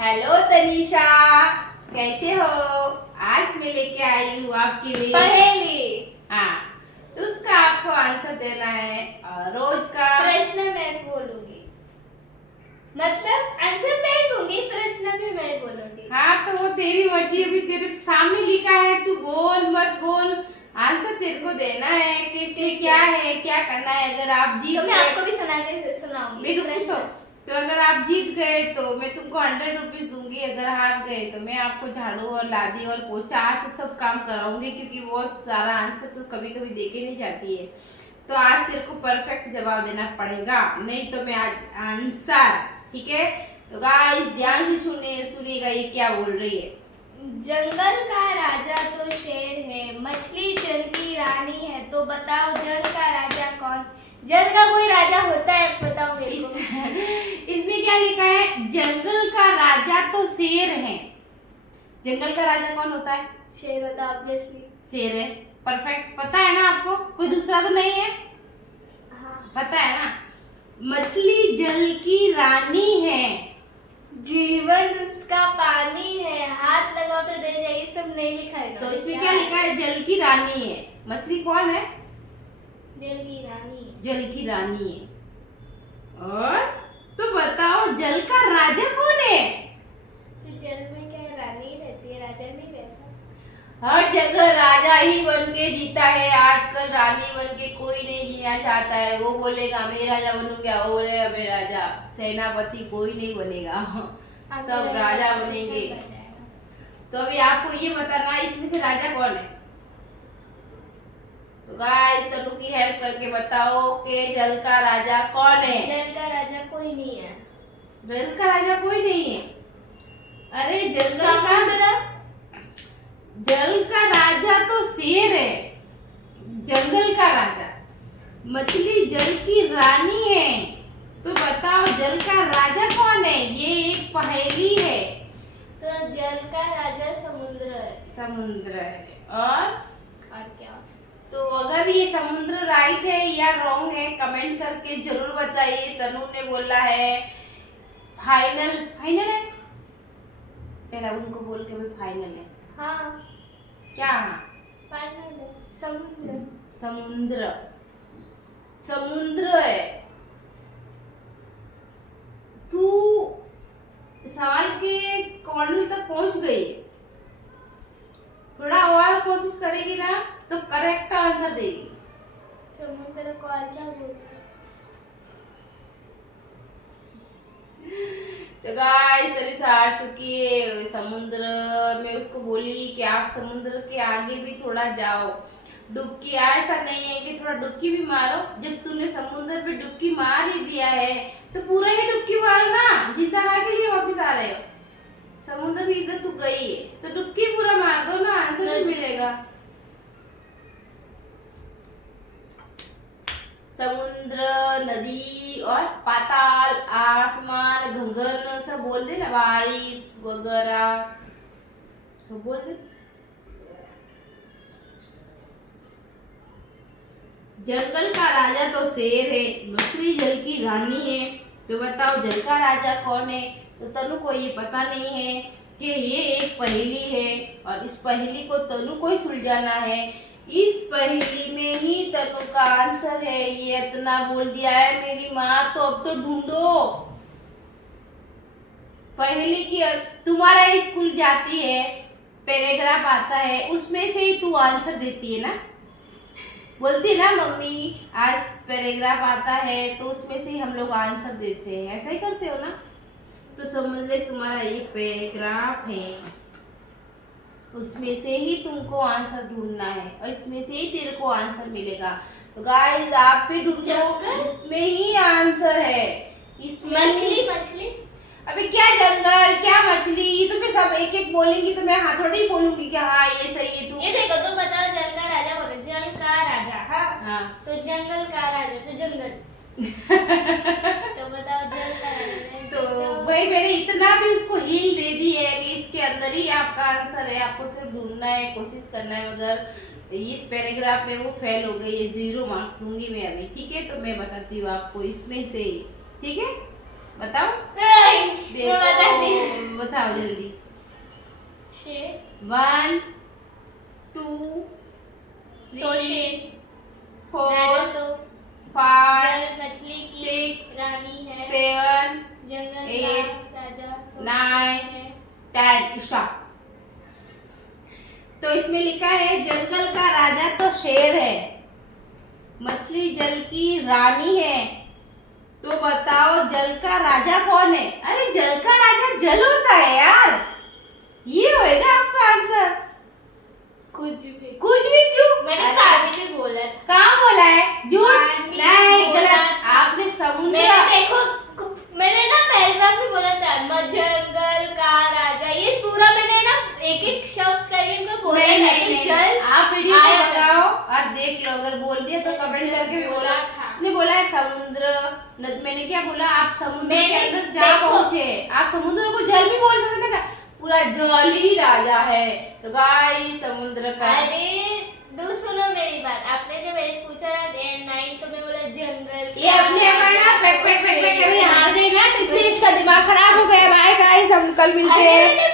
Hello Tanisha, कैसे हो? आज मैं लेके आई हूँ आपके लिए पहेली। हाँ, तो उसका आपको आंसर देना है और रोज का प्रश्न मैं बोलूंगी, मतलब आंसर मैं दूंगी, प्रश्न भी मैं बोलूंगी। हाँ, तो वो तेरी मर्जी। अभी तेरे सामने लिखा है, तू बोल मत बोल, आंसर तेरे को देना है कि इसमें क्या है, क्या करना है। अगर आप जीत तो मैं गए आपको भी सुनाऊंगी मेरे को प्रश्न। तो अगर आप जीत गए तो मैं तुमको 100 रुपीज दूंगी। अगर हार गए तो मैं आपको झाड़ू और लादी और पोछा आज से सब काम कराऊंगी, क्योंकि बहुत सारा आंसर तो कभी कभी दे के नहीं जाती है। तो आज तेरे को परफेक्ट जवाब देना पड़ेगा, नहीं तो मैं आज आंसर। ठीक है, तो गाइस ध्यान से सुनिएगा ये क्या बोल रही है। जंगल का राजा तो शेर है, मछली जल की रानी है, तो बताओ जल का राजा कौन? जल का कोई राजा होता है, बताओ मेरे को। इसमें क्या लिखा है? जंगल का राजा तो शेर है। जंगल का राजा कौन होता है? शेर होता ऑब्वियसली। शेर है। परफेक्ट, पता है ना आपको? कोई दूसरा तो नहीं है? हाँ। पता है ना? मछली जल की रानी है, जीवन उसका पानी है, हाथ लगाओ तो डर जाएगी, सब नहीं लिखा है। तो इसमें क्या लिखा है? जल की रानी है। मछली कौन है? जल की रानी। जल की रानी है। और तो बताओ जल का राजा कौन है? तो जल में क्या है, रानी रहती है, राजा नहीं रहता। हर जगह राजा ही बन के जीता है। आजकल रानी बन के कोई नहीं जीना चाहता है। वो बोलेगा मैं राजा बनूंगा, वो बोलेगा मैं राजा। सेनापति कोई नहीं बनेगा, सब राजा बनेंगे। तो अभी आपको ये बताना इसमें से राजा कौन है। तो गाइस तनु की हेल्प करके बताओ कि जल का राजा कौन है। जल का राजा कोई नहीं है। जल का राजा कोई नहीं है? अरे जल का राजा तो शेर है, जंगल का राजा। मछली जल की रानी है, तो बताओ जल का राजा कौन है? ये एक पहेली है। तो जल का राजा समुद्र है। समुद्र है। और क्या? तो अगर ये समुद्र राइट है या रॉन्ग है कमेंट करके जरूर बताइए। तनु ने बोला है फाइनल। फाइनल है, पहला उनको बोल के भी फाइनल है। हाँ, क्या? फाइनल है समुद्र। समुद्र, समुद्र है। तू सवाल के कॉर्नर तक पहुंच गई। थोड़ा और कोशिश करेगी ना तो करेक्ट आंसर देगी। समुद्र को और क्या बोलते हैं? तो गाइस तभी हार चुकी है। समुद्र में उसको बोली कि आप समुद्र के आगे भी थोड़ा जाओ, डुबकी। ऐसा नहीं है कि थोड़ा डुबकी भी मारो। जब तूने समुद्र पे डुबकी मार ही दिया है तो पूरा ही डुबकी मारो ना, जिंदा रह के लिए वापस आ रहे हो। समुद्र की इधर तू गई है तो डुबकी पूरा मार दो ना, आंसर भी मिलेगा। समुद्र, नदी और पाताल, आसमान, गगन सब बोल दे ना, बारिश वगैरह सब बोल दे। जंगल का राजा तो शेर है, मछली जल की रानी है, तो बताओ जल का राजा कौन है? तो तनु को ये पता नहीं है कि ये एक पहेली है और इस पहेली को तनु को ही सुलझाना है। इस पहेली में ही तनु का आंसर है। ये इतना बोल दिया है मेरी माँ, तो अब तो ढूंढो पहेली की। तुम्हारा स्कूल जाती है, पैराग्राफ आता है, उसमें से ही तू आंसर देती है ना, बोलती ना मम्मी आज पैराग्राफ आता है तो उसमें से ही हम लोग आंसर देते हैं, ऐसा ही करते हो ना। तो समझ ले तुम्हारा ये पैराग्राफ है, उसमें से ही तुमको आंसर ढूंढना है और इसमें से ही तेरे को आंसर मिलेगा। तो गाइस आप भी ढूंढो, इसमें ही आंसर है। इसमें मछली। मछली अबे क्या जंगल, क्या मछली, ये तो मैं सब एक एक बोलेंगी तो मैं हाँ थोड़ी बोलूंगी कि हाँ ये सही है। तू ये देखो, तो बताओ जल का राजा बोलो, जल का राजा। हाँ तो जंगल का राजा तो जंगल। तो बताओ जल का राजा तो भाई मैंने इतना भी उसको हील दे दी है कि इसके अंदर ही आपका आंसर है। आपको सिर्फ ढूंढना है, कोशिश करना है। मगर इस पैराग्राफ में वो फेल हो गई है, 0 मार्क्स दूंगी मैं अभी। ठीक है, तो मैं बताती हूँ आपको इसमें से ही। ठीक है, बताओ। देखो बताओ जल्दी। शेर 1 2 तो 3 शेर राजा 4 तो 5 जल मछली की 6 रानी है 7 जंगल 8 का राजा तो 9 है 10 स्टॉप। तो इसमें लिखा है जंगल का राजा तो शेर है, मछली जल की रानी है, तो बताओ जल का राजा कौन है? अरे जल का राजा जल होता है यार, ये होएगा आपका आंसर। कुछ भी क्यों? मैंने अरे, पानी में बोला था। कहाँ बोला है? झूठ पानी नहीं, बोला गलत। था। आपने समुद्र मैंने देखो मैंने ना पैराग्राफ में बोला था जंगल का राजा, ये पूरा मैंने ना एक एक शब्द करके इनको बोला नहीं, था। नहीं, तो नहीं, जल आप वीडियो को आया था। लगाओ और देख लो, अगर बोल दिया तो कमेंट करके भी बोला। बोला था। उसने बोला है समुद्र, मैंने क्या बोला? आप समुद्र के मैंने अंदर जा देखो। पहुंचे, आप समुद्र को जल भी बोल सकते थे क्या? पूरा जल ही राजा है। तो गाइस समुद्र का अरे दो सुनो मेरी बात, आपने जब मैंने पूछा ना 9 तो मैं बोला जंगल ये अपने अपना ना पैक पैक पैक पैक कर रही हार गई ना, तो इसलिए इसका दिमाग खराब हो गया। बाय गाइस, हम कल मिलते हैं।